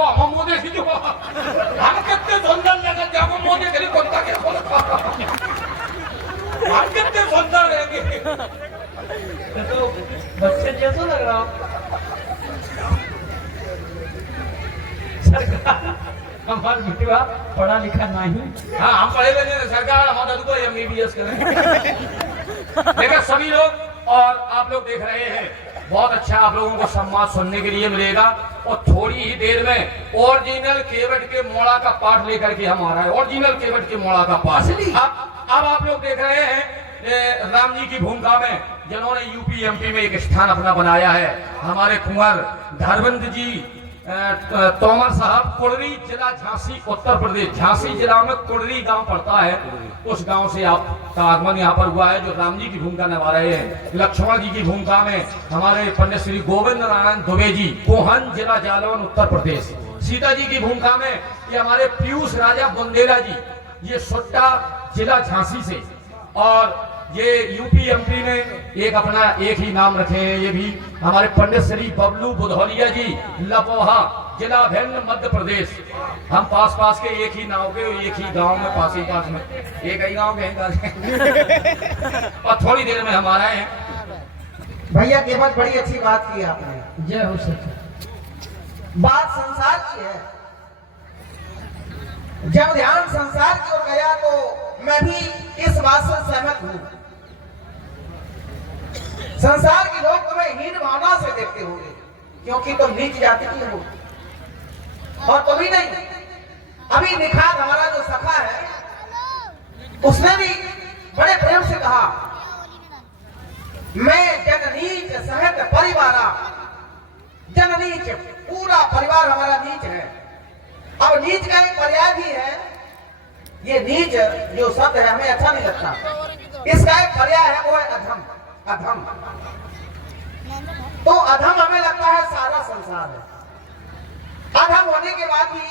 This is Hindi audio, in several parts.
मोदी हम कितने सुंदर लगे जब मोदी तेरी कोणता क्या बोलता हम कितने सुंदर रहेंगे तो बच्चे जैसा लग रहा सरकार हमारा बेटा पढ़ा लिखा नहीं। हाँ हम पढ़े लिखे सरकार हमारा तो MBBS करें। लेकिन सभी लोग और आप लोग देख रहे हैं बहुत अच्छा आप लोगों को सम्मान सुनने के लिए मिलेगा और थोड़ी ही देर में ओरिजिनल केवट के मोड़ा का पाठ लेकर के हम आ रहा है। ओरिजिनल केवट के मोड़ा का पाठ अब आप लोग देख रहे हैं राम जी की भूमिका में जिन्होंने यूपी MP में एक स्थान अपना बनाया है हमारे कुंवर धर्मेंद्र जी तोमर साहब कुड़री जिला झांसी उत्तर प्रदेश। झांसी जिला में कुड़री गांव पड़ता है। उस गांव से आपका आगमन यहाँ पर हुआ है जो राम जी की भूमिका निभा रहे हैं। लक्ष्मण जी की भूमिका में हमारे पंडित श्री गोविंद नारायण दुबे जी कोहन जिला जालौन उत्तर प्रदेश। सीता जी की भूमिका में ये हमारे पीयूष राजा बुंदेला जी ये सुट्टा जिला झांसी से। और ये यूपी MP में एक अपना एक ही नाम रखे हैं ये भी हमारे पंडित श्री बबलू बुधौलिया जी लपोहा जिला भिंड मध्य प्रदेश। हम पास के एक ही नाव के एक ही गांव में पास में एक ही गांव के और थोड़ी देर में हम आ रहे हैं। भैया के बाद बड़ी अच्छी बात की आपने। जय हो सके। बात संसार की है। जब ध्यान संसार की ओर गया तो मैं भी इस बात से सहमत हूं। संसार के लोग तुम्हें हीन भावना से देखते होंगे क्योंकि तुम नीच जाति की हो और तुम ही नहीं। अभी निखात हमारा जो सखा है उसने भी बड़े प्रेम से कहा मैं जननीच सहत परिवारा। जननीच पूरा परिवार हमारा नीच है। अब नीच का एक पर्याय भी है। ये नीच जो शब्द है हमें अच्छा नहीं लगता। इसका एक पर्याय है वो है अधम। अधम तो अधम हमें लगता है सारा संसार है। अधम होने के बाद भी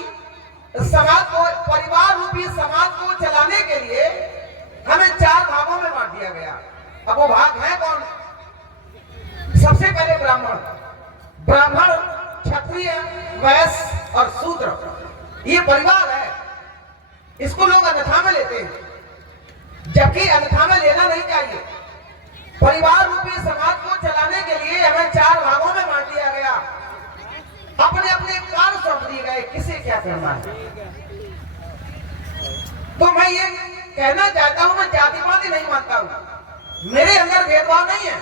समाज को परिवार रूपी समाज को चलाने के लिए हमें 4 भागों में बांट दिया गया। अब वो भाग है कौन? सबसे पहले ब्राह्मण। ब्राह्मण क्षत्रिय वैश्य और शूद्र ये परिवार है। इसको लोग अन्यथा में लेते हैं जबकि अन्यथा में लेना नहीं चाहिए। परिवार रूपी समाज को चलाने के लिए हमें 4 भागों में बांट दिया गया। अपने अपने कार्य सौंप दिए गए किसे क्या करना है। तो मैं ये कहना चाहता हूं मैं जातिवादी नहीं मानता हूं। मेरे अंदर भेदभाव नहीं है।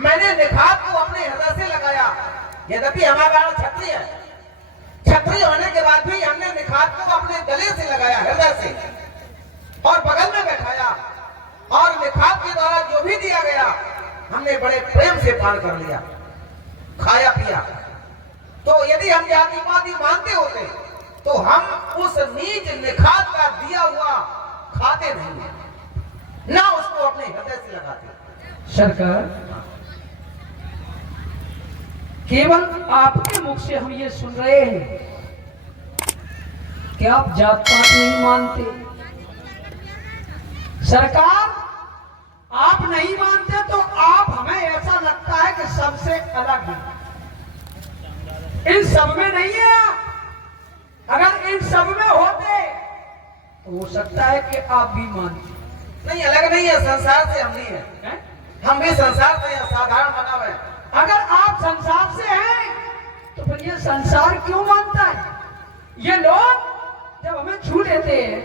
मैंने निखात को अपने हृदय से लगाया। यद्यपि हमारा गांव क्षत्रिय है। क्षत्रिय होने के बाद भी हमने निखात को अपने गले से लगाया हृदय से और बगल में बैठाया और निखात के द्वारा जो भी दिया गया हमने बड़े प्रेम से पान कर लिया खाया पिया। तो यदि हम जातिवादी मानते होते तो हम उस नीच निखात का दिया हुआ खाते नहीं ना उसको अपने हृदय से लगाते। सरकार केवल आपके मुख से हम ये सुन रहे हैं कि आप जात पात नहीं मानते। सरकार आप नहीं मानते तो आप हमें ऐसा लगता है कि सबसे अलग है। इन सब में नहीं है। अगर इन सब में होते तो हो सकता है कि आप भी मानते। नहीं अलग नहीं है। संसार से हम नहीं है। हम भी संसार से साधारण मानव है। अगर आप संसार से हैं तो फिर ये संसार क्यों मानता है? ये लोग जब हमें छू लेते हैं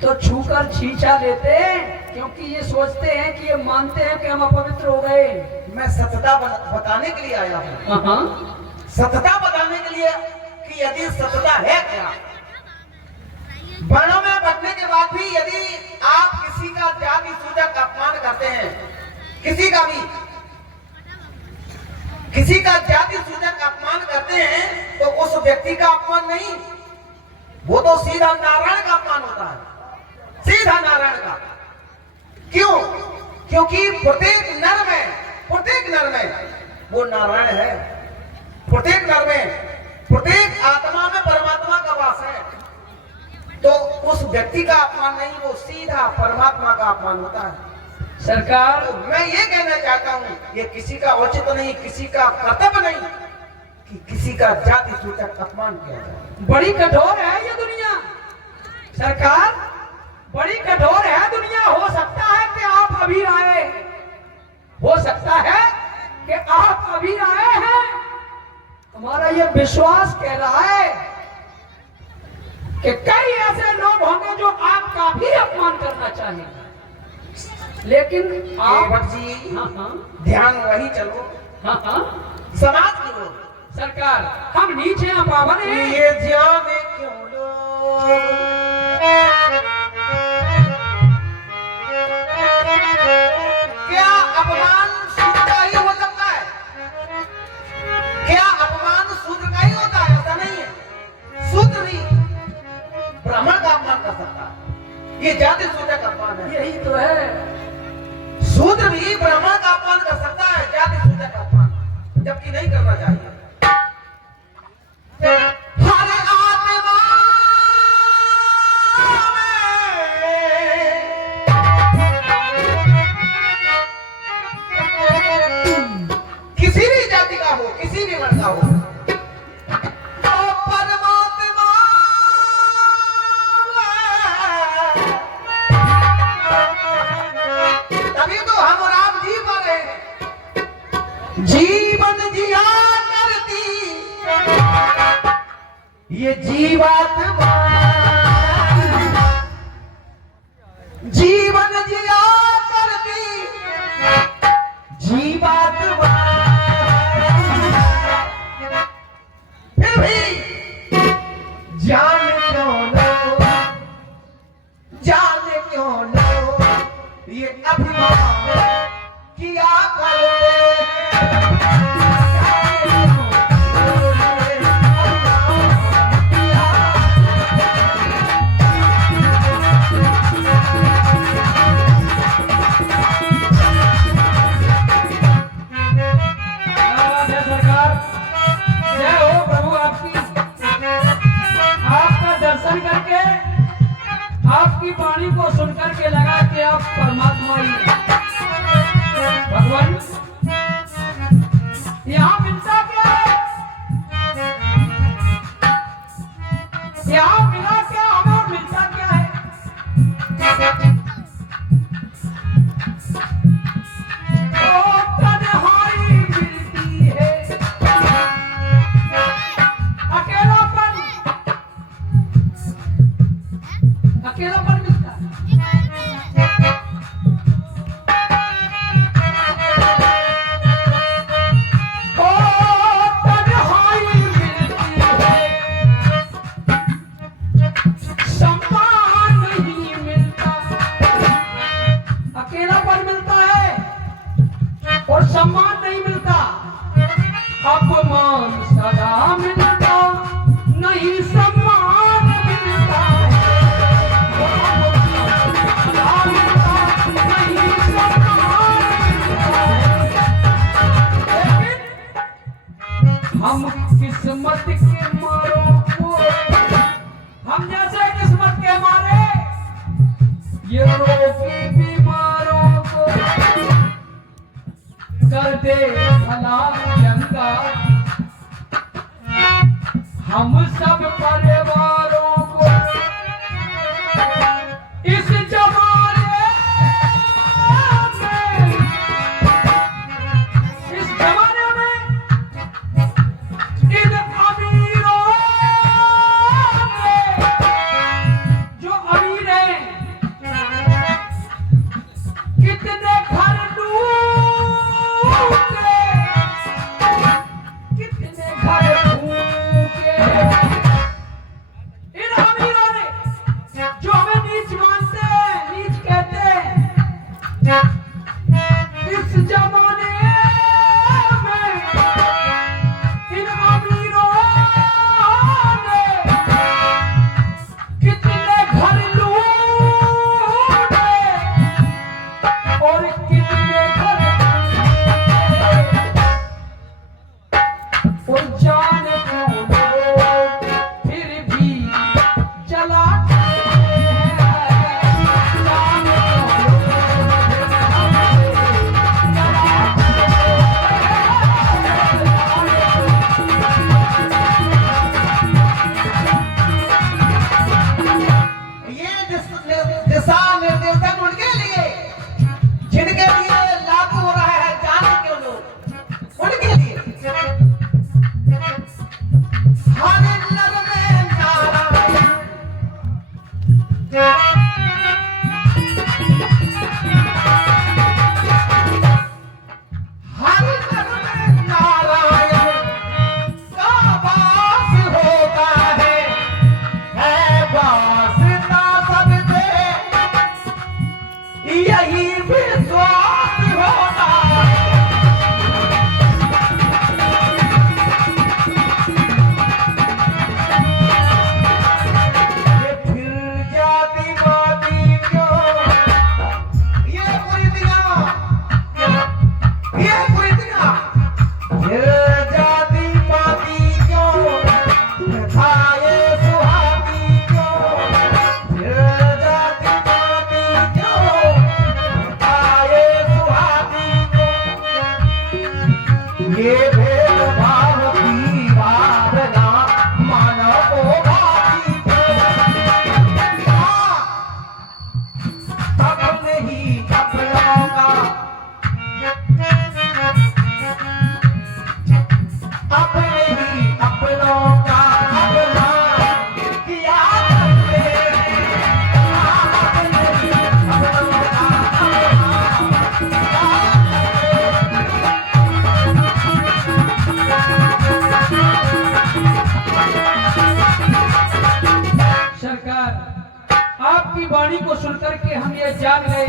तो छूकर छींचा लेते हैं क्योंकि ये सोचते हैं कि ये मानते हैं कि हम अपवित्र हो गए। मैं सत्यता बताने के लिए आया हूँ। सत्यता बताने के लिए कि यदि सत्यता है क्या। वर्णों में बढ़ने के बाद भी यदि आप किसी का जाति सूचक अपमान करते हैं किसी का जाति सूचक अपमान करते हैं तो उस व्यक्ति का अपमान नहीं वो तो सीधा नारायण का अपमान होता है। सीधा नारायण का। क्यों? क्योंकि प्रत्येक नर में वो नारायण है। प्रत्येक नर में प्रत्येक आत्मा में परमात्मा का वास है। तो उस व्यक्ति का अपमान नहीं वो सीधा परमात्मा का अपमान होता है। सरकार तो मैं ये कहना चाहता हूं ये किसी का औचित्य नहीं किसी का कर्तव्य नहीं कि किसी का जाति सूचक अपमान किया जाए। बड़ी कठोर है ये दुनिया सरकार, बड़ी कठोर है दुनिया। हो सकता है कि आप अभी आए, हो सकता है कि आप अभी आए हैं, हमारा ये विश्वास कह रहा है कि कई ऐसे लोग होंगे जो आपका भी अपमान करना चाहेंगे, लेकिन आप भट्ट जी हाँ हाँ ध्यान वही चलो, हाँ हाँ समाज की लोग सरकार, हम नीचे हैं पावन हैं। ये जाने क्यों लोग क्या अपमान शूद्र का ही हो सकता है? क्या अपमान शूद्र का ही होता है? ऐसा नहीं है। शूद्र भी ब्राह्मण का अपमान कर सकता है, ये जाति सूचक अपमान है। यही तो है, शूद्र भी ब्राह्मण का अपमान कर सकता है, जाति सूचक अपमान, जबकि नहीं करना चाहिए। हर आत्मा में किसी भी जाति का हो, किसी भी वर्ण का हो, तो परमात्मा तभी तो हम और आप जी पा रहे हैं। जीवन जिया करती ये जीवात्मा, जीवन जिया करती जीवात्मा, फिर भी जान क्यों लो, जान क्यों लो ये अभिमान किया करो। आपकी वाणी को सुनकर के लगा कि आप परमात्मा ही हैं। भगवान यहाँ मिलता क्या है, यहाँ मिला क्या हमें और मिलता क्या है? ओ तन्हाई मिलती है, अकेलापन, अकेलापन मिलता है। ओ तन्हाई मिलती है, सम्मान नहीं मिलता। अकेलापन मिलता है और सम्मान नहीं मिलता, अपमान सदा मिलता, नहीं सम्मान मिलता है। हम किस्मत के मारों को, हम जैसे किस्मत के मारे ये रोगी बीमारों को कर दे भला चंगा, हम सब परिवारों को इस जमाने में, इस जमाने में इन अमीरों ने, जो अमीर हैं, कितने घर लूटे, कितने घर फूके, आपकी वाणी को सुनकर के हम ये जान गए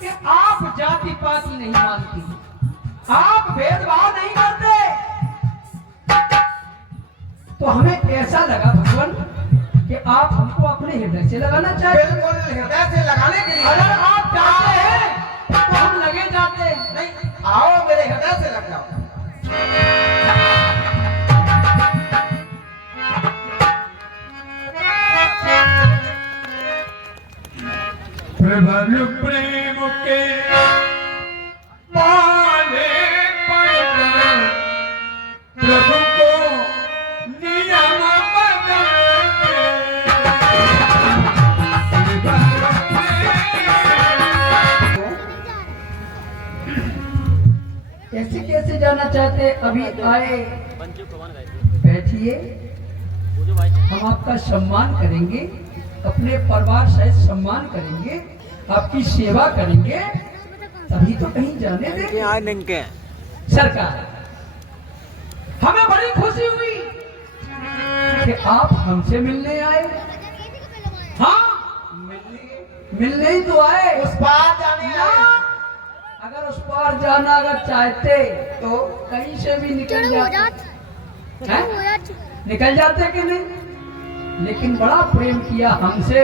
कि आप जाति पाति नहीं मानती, आप भेदभाव नहीं करते। तो हमें ऐसा लगा भगवान कि आप हमको अपने हृदय से लगाना चाहिए। बिल्कुल हृदय से लगाने के लिए अगर आप चाहते हैं तो हम लगे जाते हैं। नहीं, आओ मेरे हृदय से लग जाओ। प्रबल प्रेम के पाले पड़कर प्रभु को नियम बदलते। कैसे कैसे जाना चाहते? अभी आए, बैठिए, हम आपका सम्मान करेंगे, अपने परिवार सहित सम्मान करेंगे, आपकी सेवा करेंगे, तभी तो कहीं जाने देंगे। सरकार, हमें बड़ी खुशी हुई कि आप हमसे मिलने आए। हाँ, मिलने ही तो आए, उस पार जाने ना, अगर उस पार जाना अगर चाहते तो कहीं से भी निकल जाते हैं? निकल जाते कि नहीं? लेकिन बड़ा प्रेम किया हमसे।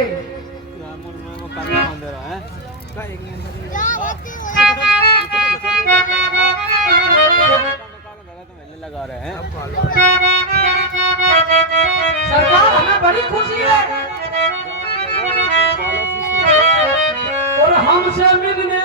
लगा रहे हैं सरकार, हमें बड़ी खुशी है और हमसे मिलने